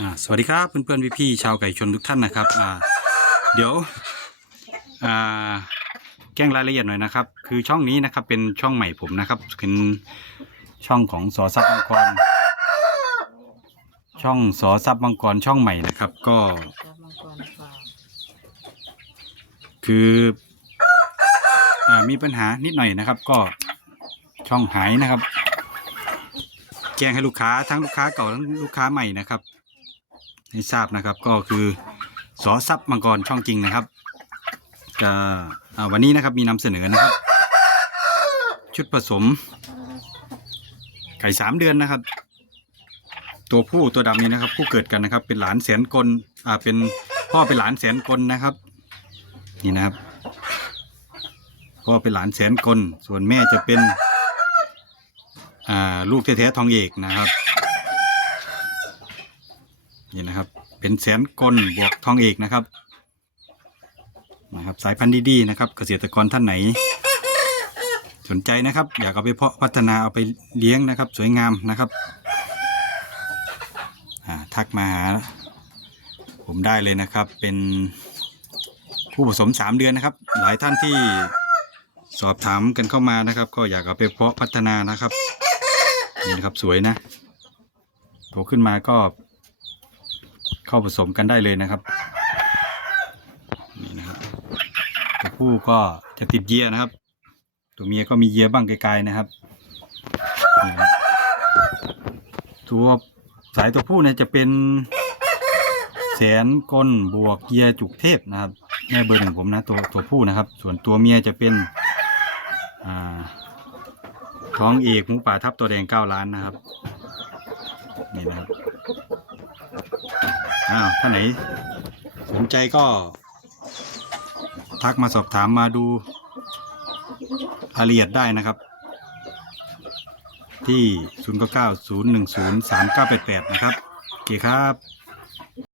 อ่าสวัสดีครับเพื่อนๆพี่ๆชาวไก่ชนทุกท่านนะครับอ่าเดี๋ยวอ่าแจ้งรายละเอียดหน่อยนะครับ คือช่องนี้นะครับเป็นช่องใหม่ผมนะครับเป็นช่องของสอซับมังกร ช่องสอซับมังกรช่องใหม่นะครับ ก็ คืออ่ามีปัญหานิดหน่อยนะครับ ก็ช่องหายนะครับ แจ้งให้ลูกค้าทั้งลูกค้าเก่าทั้งลูกค้าใหม่นะครับ ให้ทราบนะครับก็คือสอซับมังกรช่องจริงนะครับจะวันนี้นะครับมีนำเสนอนะครับ ชุดผสม ไก่สามเดือนนะครับ ตัวผู้ตัวดำนี้นะครับผู้เกิดกันนะครับ เป็นหลานแสนกลอ่าเป็นพ่อเป็นหลานแสนกลนะครับ นี่นะครับพ่อเป็นหลานแสนกลส่วนแม่จะเป็น อ่าลูกแท้ๆทองเอกนะครับ นี่นะครับ เป็นแสนกลบวกทองเอกนะครับนะครับ สายพันธุ์ดีๆนะครับ เกษตรกรท่านไหน สนใจนะครับ อยากเอาไปเพาะพัฒนาเอาไปเลี้ยงนะครับ สวยงามนะครับทักมาหาผมได้เลยนะครับ เป็นผู้ผสมสามเดือนนะครับ หลายท่านที่สอบถามกันเข้ามานะครับ ก็อยากเอาไปเพาะพัฒนานะครับ นี่นะครับสวยนะโตขึ้นมาก็เข้าผสมกันได้เลยนะครับนี่นะครับตัวผู้ก็จะติดเยียนะครับ ตัวเมียก็มีเยียบ้างไกลๆนะครับตัวสายตัวผู้เนี่ยจะเป็นแสนกลบวกเยียจุกเทพนะครับแม่เบอร์หนึ่งผมนะตัวตัวผู้นะครับ ส่วนตัวเมียจะเป็นอ่า ท้องเอกหมูป่าทับตัวแดงเก้าล้านนะครับ นี่นะครับอ้าวท่านไหน สนใจก็ ทักมาสอบถามมาดูรายละเอียดได้นะครับ ที่ 0 9 9 0 1 0 3 9 8 8 นะครับโอเคครับ